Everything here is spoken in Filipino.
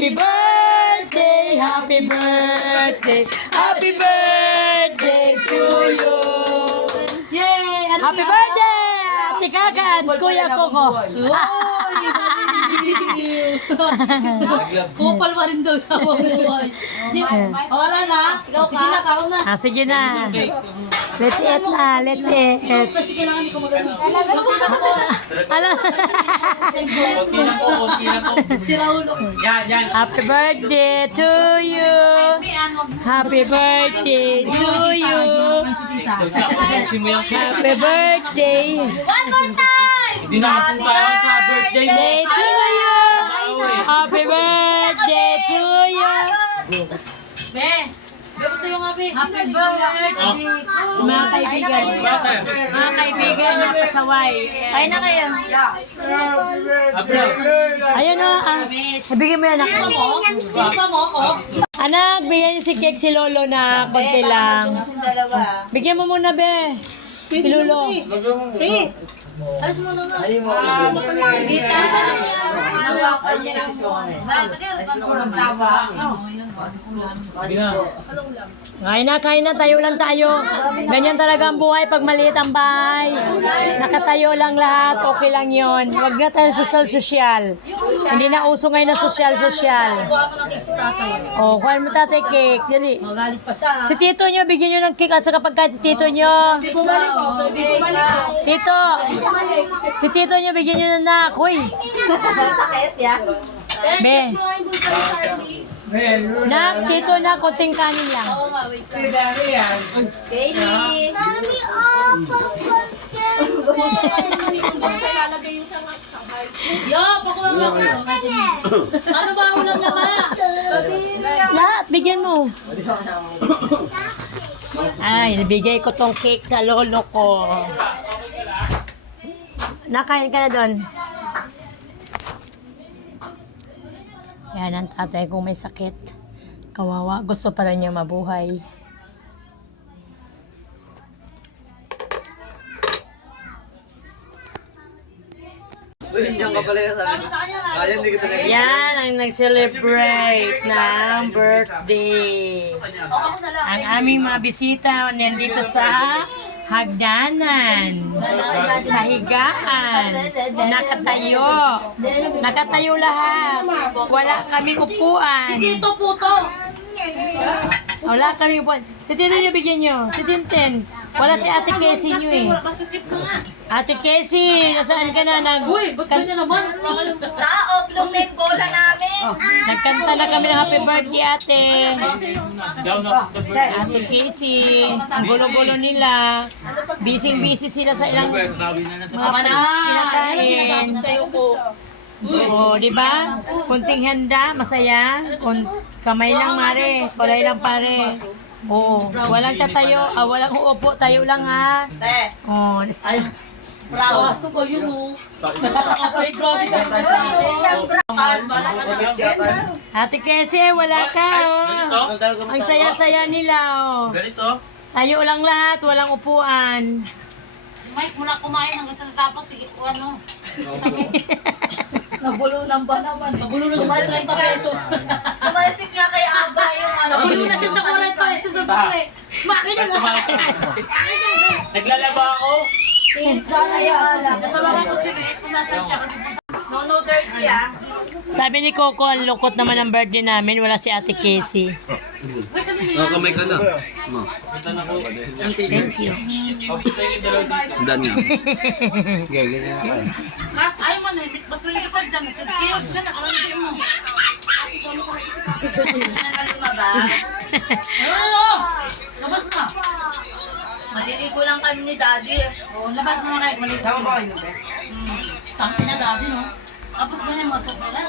Happy birthday, happy birthday, happy birthday to you. Yay! Happy birthday, Ate Kakan, Kuya Koko. Kupal pa rin daw sa buhay. Wala na. Ikaw ka. Sige na, kaon na. Sige na. Let's eat na, let's eat. Kasi kailangan hindi ko magano. Ano? Konti na po. Si Raulo. Yan. Happy birthday to you. Happy birthday to you. Ayusin mo yung cake. Happy birthday. One more time! Hindi na po tayo sa birthday mo. Day to you. Happy birthday to you. Be! Gabo sa'yo nga, Be. Happy birthday! Mga kaibigan. Mga kaibigan na kasaway. Kain na kayo. Ayun o. Nabigyan mo yan ako. Hindi pa mo ako? Anak, bigyan niyo si Cake si Lolo na konti lang. Bigyan mo muna, be. Si Lolo. Eh! Alas mo na nga. Kain na, tayo lang tayo. Ganyan talaga ang buhay pag maliit ang bahay. Nakatayo lang lahat, okay lang yon. Huwag na tayo social. Hindi na uso ngayon na social. Kuha mo ng cake si tatay. Oh, kuhaan mo tatay cake. Dali. Magalit pa siya. Si tito nyo, bigyan nyo ng cake at saka pagkain si tito nyo. Hindi bumalik ko. Hindi bumalik ko. Tito, si tito nyo, bigyan nyo na nak. Uy, Sakit, ya? be. Nak, tito na, konting kanin lang. Oo nga, wait lang. Kaylee! Yo, pakuha mo ako. Ano ba ulam naman? Lahat, bigyan mo. Ay, nabigay ko tong cake sa lolo ko. Nakain ka na doon. Yan ang tatay kung may sakit. Kawawa. Gusto pa rin niya mabuhay. Sabi sa kanya nga. Yan ang nag-celebrate ng birthday. O, ako na lang. Ang aming mga bisita nandito sa hagdanan, sa higaan, nakatayo. Nakatayo lahat. Wala kaming Si upuan. Tito Puto. Wala kaming upuan. Si Tito nyo bigyan nyo. Si Tintin. Wala si Ate Casey nyo eh. Ate Casey, nasaan ka na? Uy, ba't siya naman? Oblong na yung bola namin. Nagkanta na kami ng happy birthday, ate. Down na. Ate Casey, ang gulo-gulo nila. Busy sila sa ilang Bawi na sa Tama na. Yan ang kinakain. sinasabi ko sa'yo ko. Oo, di ba? Kunting handa, masaya. Kamay lang, mare. Kulay lang, pare. Oo, walang tatayo, walang uupo, tayo lang ha. Oo, Ay, proud. Gusto ko yun mo. Ay, grabe ka. Ate Casey, wala ka oh. Ang saya-saya nila oh. Ganito. Tayo lang lahat, walang upuan. Mike, mula kumain hanggang sa natapos, sige po ano. Nabulunan ba naman? Nabulunan sa 30 pesos. Tumalsik nga kay Aba yung ano. Nabulunan siya sa 40 pesos sa sukle. Makin mo. Naglalaba ako. Kaya alam. Natawagan ko si Beth kung nasan siya. No dirty ah. Sabi ni Coco, ang lungkot naman ang birthday namin, wala si Ate Casey. Kamay ka na. No. Thank you. Dan nga. Sige, ganyan na kayo. Kat, ayaw mo na. Ba't mo yung kapag dyan? Kiyod ka na. Alam mo. Ba? Oo! Labas na. Maliligo lang kami ni Daddy. Oh, labas mo na. Maliit. Tama ba kayo, Be? Sangkin na dati, no? Tapos ganyan, masok na lang.